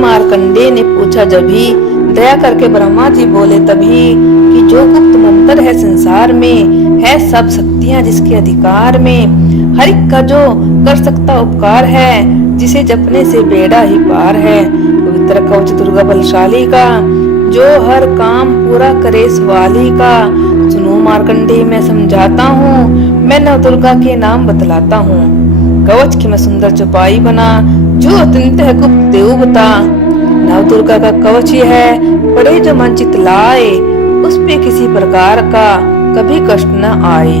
मार्कंडे ने पूछा जभी, दया करके ब्रह्मा जी बोले तभी कि जो गुप्त मंत्र है संसार में, है सब शक्तियां जिसके अधिकार में। हर एक का जो कर सकता उपकार है, जिसे जपने से बेड़ा ही पार है। पवित्र कवच दुर्गा बलशाली का, जो हर काम पूरा करे सवाली का। सुनो मार्कंडे मैं समझाता हूँ, मैं नव दुर्गा के नाम बतलाता हूँ। कवच की मैं सुंदर चौपाई बना, जो अत्यंत है गुप्त देव बता। नव दुर्गा का कवच ये है, पड़े जो मन चित लाए, उस पे किसी प्रकार का कभी कष्ट न आए।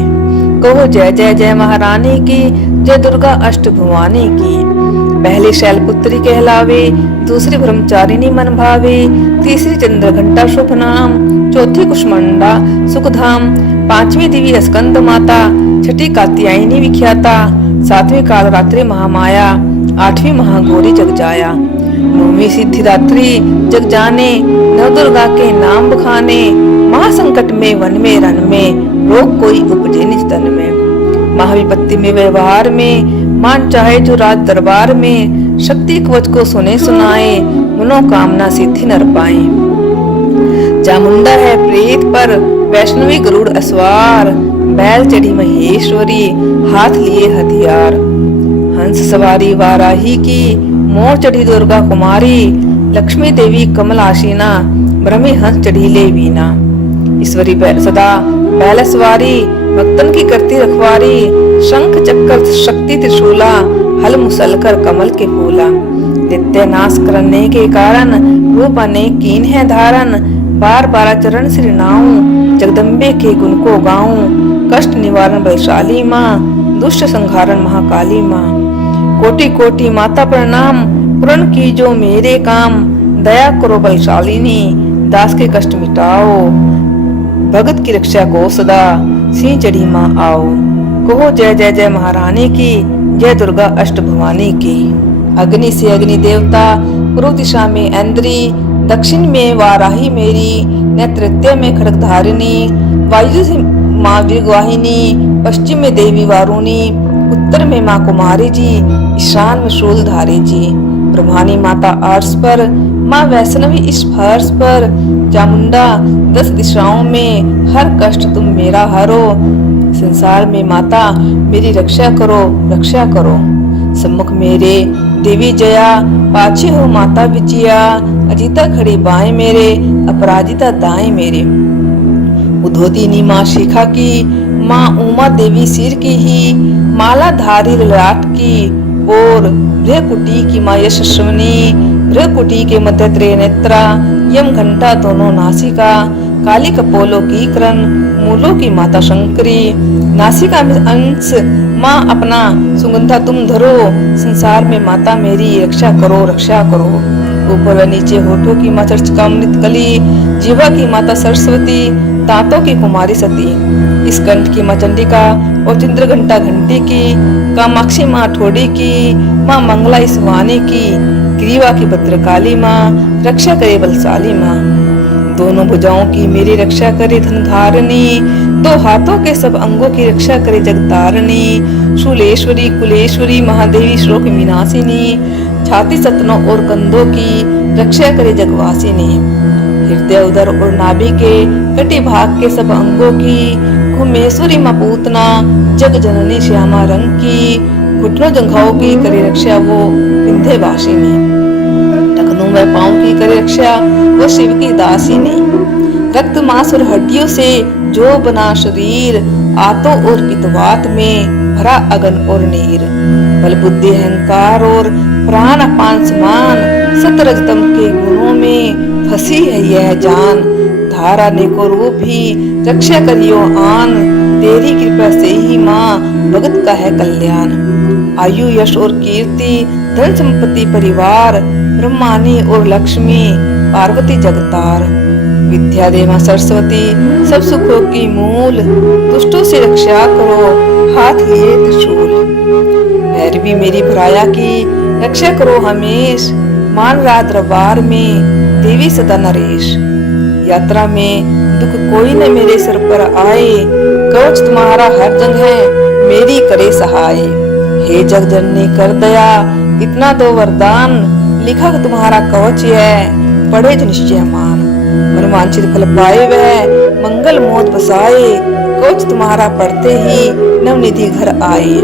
कहो जय जय जय महारानी की, जय दुर्गा अष्ट भवानी की। पहली शैलपुत्री कहलावे, दूसरी ब्रह्मचारिणी मन भावे, तीसरी चंद्र घंटा शुभ नाम, चौथी कुष्मांडा सुखधाम, पांचवी देवी स्कंद माता, छठी कात्यायनी विख्याता, सातवीं कालरात्रि महामाया, आठवीं महागौरी जग जाया, नौवीं सिद्धिदात्री जग जाने, नव दुर्गा के नाम बखाने। महासंकट में वन में रन में, रोग कोई उपजे निज तन में। महाविपत्ति में व्यवहार में, मान चाहे जो राज दरबार में। शक्ति कवच को सुने सुनाए, मनोकामना सिद्धि नर पाए। चामुंडा है प्रेत पर, वैष्णवी गरुड़ अस्वार, बैल चढ़ी महेश्वरी, हाथ लिए हथियार। हंस सवारी वाराही की, मोर चढ़ी दुर्गा कुमारी, लक्ष्मी देवी कमल आशीना, ब्रह्मी हंस चढ़ी ले वीणा। ईश्वरी सदा बैल सवारी, भक्तन की करती रखवारी। शंख चक्र शक्ति त्रिशूला, हल मुसल कर कमल के फूला। नित्य नाश करने के कारण, रूप अनेक कीन है धारण। बार बार चरण श्री नाऊं, जगदम्बे के गुण को गाऊं। कष्ट निवारण बलशाली माँ, दुष्ट संहारण महाकाली माँ। कोटि कोटि माता प्रणाम, पूर्ण की जो मेरे काम। दया करो बलशालिनी, दास के कष्ट मिटाओ। भगत की रक्षा को सदा, सिंह चढ़ी माँ आओ। कहो जय जय जय महारानी की, जय दुर्गा अष्ट भवानी की। अग्नि से अग्नि देवता, पूर्व दिशा में ऐन्द्री, दक्षिण में वाराही मेरी, नेतृत्य में खड़ग धारिणी। वायु से माँ वीरवाहिनी, पश्चिम में देवी वारुणी, उत्तर में माँ कुमारी जी, ईशान में शूलधारी जी। ब्रह्मानी माता आर्स पर, माँ वैष्णवी इस फर्श पर। चामुंडा 10 दिशाओं में, हर कष्ट तुम मेरा हरो। संसार में माता मेरी रक्षा करो, रक्षा करो। सम्मुख मेरे देवी जया, पाछे हो माता विजया। अजिता खड़ी बाएं मेरे, अपराजिता दाएं मेरे। उद्धोतिनी माँ शिखा की, माँ उमा देवी सिर की ही। माला धारी ललाट की और भ्रकुटी की माँ यशस्विनी। भ्रकुटी के मध्य त्रिनेत्रा, यम घंटा दोनों नासिका। काली कपोलों की किरण, मूलों की माता शंकरी। नासिका में अंश, माँ अपना सुगंधा तुम धरो। संसार में माता मेरी रक्षा करो, रक्षा करो। ऊपर व नीचे होठों की माँ चर्चिकामृत कली। जीवा की माता सरस्वती, दांतों की कुमारी सती। इस कंठ की माँ चंडिका और चंद्र घंटा घंटी की। कामाक्षी माँ ठोड़ी की, माँ मंगला इस वाणी की। ग्रीवा की भद्रकाली माँ, रक्षा करे बलशाली माँ। दोनों भुजाओं की मेरी रक्षा करे धन धारणी। दो हाथों के सब अंगों की रक्षा करे जगतारणी। शूलेश्वरी कुलेश्वरी महादेवी श्लोक विनाशिनी। छाती सतनों और कंधों की रक्षा करे जगवासिनी। हृदय उदर और नाभि के कटी भाग के सब अंगों की। घुमेश्वरी माँ पूतना, जग जननी श्यामा रंग की। घुटनों जंघाओं की करे रक्षा वो विंध्यवासिनी। टखनों व पाँव की करे रक्षा वो शिव की दासिनी। रक्त मांस और हड्डियों से जो बना शरीर। आतों और पितवात में भरा अगन और नीर। बल बुद्धि अहंकार और प्राण अपान समान। सतरजतम के गुणों में फंसी है यह जान। धारा ने को रूप ही रक्षा करियो आन। तेरी कृपा से ही माँ भगत का है कल्याण। आयु यश और कीर्ति, धन संपत्ति परिवार। ब्रह्मानी और लक्ष्मी, पार्वती जगतार। विद्या देवा सरस्वती, सब सुखों की मूल। दुष्टों से रक्षा करो, हाथ लिए त्रिशूल। भैरवी मेरी भराया की, रक्षा करो हमेश। मान रात दरबार में, देवी सदा नरेश। यात्रा में दुख कोई न मेरे सिर पर आए। कवच तुम्हारा हर जंग है, मेरी करे सहाय। हे जग जननी कर दया, इतना दो वरदान। लिखा तुम्हारा कवच है, पढ़े जो निश्चय मान। मनवांछित फल पाए वह मंगल मोद बसाए, कवच तुम्हारा पढ़ते ही नवनिधि घर आए।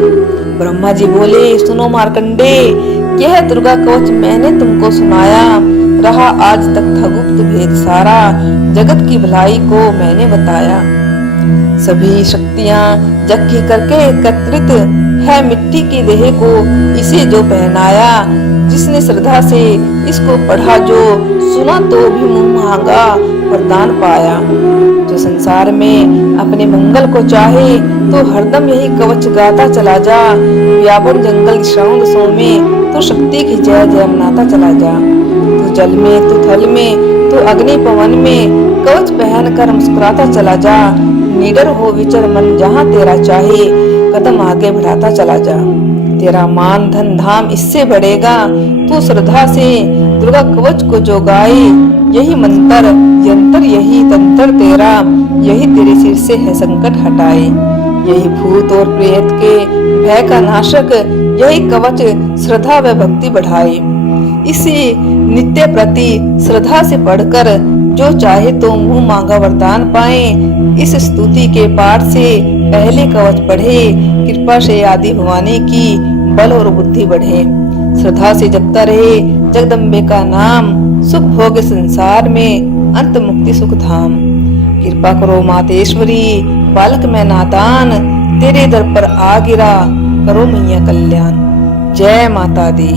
ब्रह्मा जी बोले सुनो मार्कंडे, यह दुर्गा कवच मैंने तुमको सुनाया, रहा आज तक था गुप्त भेद सारा, जगत की भलाई को मैंने बताया। सभी शक्तियां जग की करके एकत्रित है, मिट्टी की देह को इसे जो पहनाया, जिसने श्रद्धा से इसको पढ़ा जो, सुना तो भी मुंह मांगा वरदान पाया। जो संसार में अपने मंगल को चाहे, तो हरदम यही कवच गाता चला जा, व्यापन जंगल श्रावण सो में तो शक्ति की जय जय मनाता चला जा। तू जल में तू थल में तू अग्नि पवन में, कवच पहन कर मुस्कुराता चला जा, निडर हो विचर मन जहाँ तेरा चाहे, कदम आगे बढ़ाता चला जा। तेरा मान धन धाम इससे बढ़ेगा, तू श्रद्धा से दुर्गा कवच को जो गाए, यही मंत्र यंत्र यही तंत्र तेरा, यही तेरे सिर से है संकट हटाए। यही भूत और प्रेत के भय का नाशक, यही कवच श्रद्धा व भक्ति बढ़ाए। इसे नित्य प्रति श्रद्धा से पढ़कर जो चाहे तो मुंह मांगा वरदान पाए। इस स्तुति के पाठ से पहले कवच पढ़े, कृपा से आदि भवानी की बल और बुद्धि बढ़े। श्रद्धा से जपता रहे जगदम्बे का नाम, सुख भोग संसार में अंत मुक्ति सुख धाम। कृपा करो मातेश्वरी बालक मैं नादान, तेरे दर पर आ गिरा करो मैया कल्याण। जय माता दी।